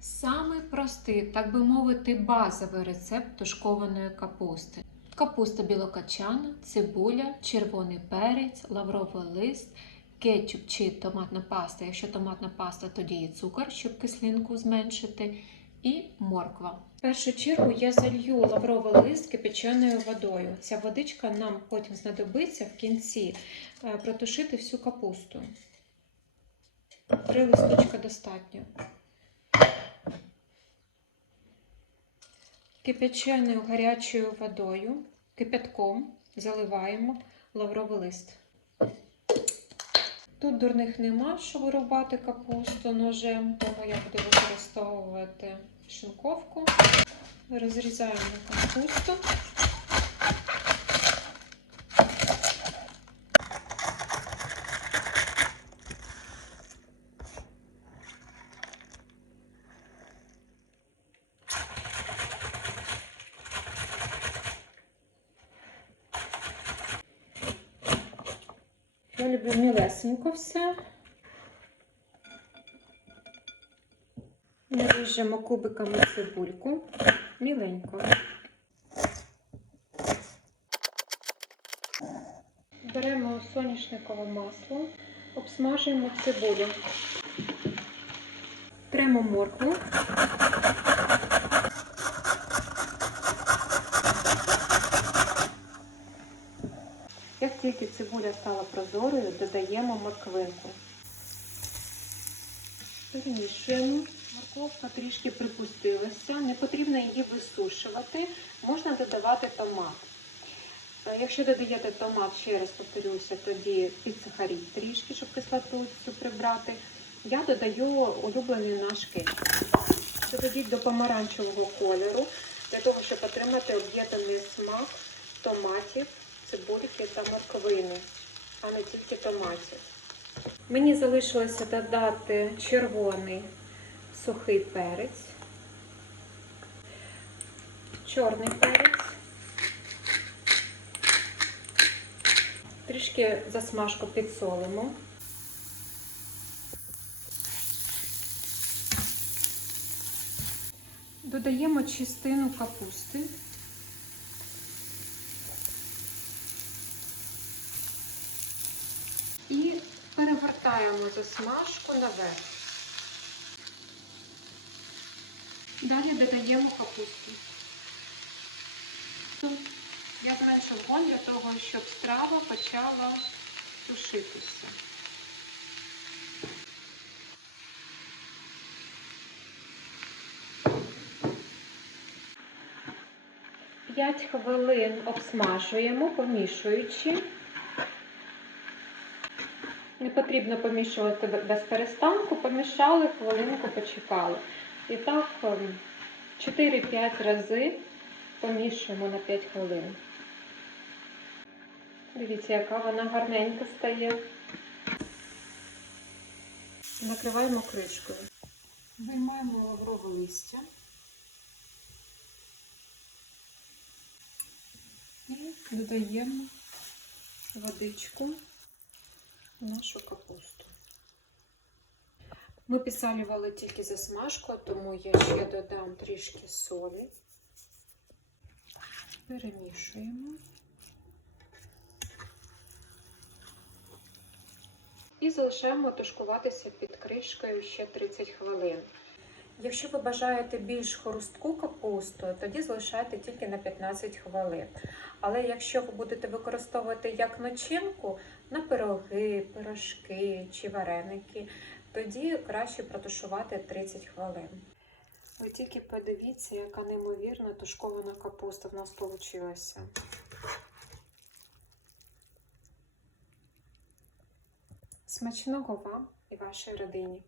Самий простий, так би мовити, базовий рецепт тушкованої капусти. Капуста білокачана, цибуля, червоний перець, лавровий лист, кетчуп чи томатна паста. Якщо томатна паста, тоді і цукор, щоб кислинку зменшити, і морква. В першу чергу я залью лавровий лист кипяченою водою. Ця водичка нам потім знадобиться в кінці е, протушити всю капусту. Три листочка достатньо. Кипяченою гарячою водою, кипятком заливаємо лавровий лист. Тут дурних нема, щоб вирубати капусту ножем, тому я буду використовувати шинковку. Розрізаємо капусту. Люблю мілесенько все. Наріжемо кубиками цибульку. Міленько. Беремо соняшникове масло, обсмажуємо цибулю. Тремо моркву. Як тільки цибуля стала прозорою, додаємо морквинку. Перемішуємо. Морковка трішки припустилася, не потрібно її висушувати, можна додавати томат. Е, Якщо додаєте томат, ще раз повторюся, тоді підсахаріть трішки, щоб кислоту цю прибрати. Я додаю улюблений наш кетчуп. Доведіть до помаранчевого кольору, для того, щоб отримати об'єднаний смак томатів, цибульки та морковини, а не тільки томатів. Мені залишилося додати червоний сухий перець, чорний перець, трішки засмажку підсолимо. Додаємо частину капусти. І перевертаємо засмажку наверх. Далі додаємо капусту. Я зменшу вогонь для того, щоб страва почала тушитися. П'ять хвилин обсмажуємо, помішуючи. Не потрібно помішувати без перестанку, помішали, хвилинку почекали. І так ем, 4-5 рази помішуємо на 5 хвилин. Дивіться, яка вона гарненька стає. Накриваємо кришкою. Виймаємо лаврове листя. І додаємо водичку нашу капусту. Ми підсалювали тільки засмажку, тому я ще додам трішки солі. Перемішуємо. І залишаємо тушкуватися під кришкою ще 30 хвилин. Якщо ви бажаєте більш хрустку капусту, тоді залишайте тільки на 15 хвилин. Але якщо ви будете використовувати як начинку на пироги, пирожки чи вареники, тоді краще протушувати 30 хвилин. Ви тільки подивіться, яка неймовірна тушкована капуста в нас вийшла. Смачного вам і вашій родині!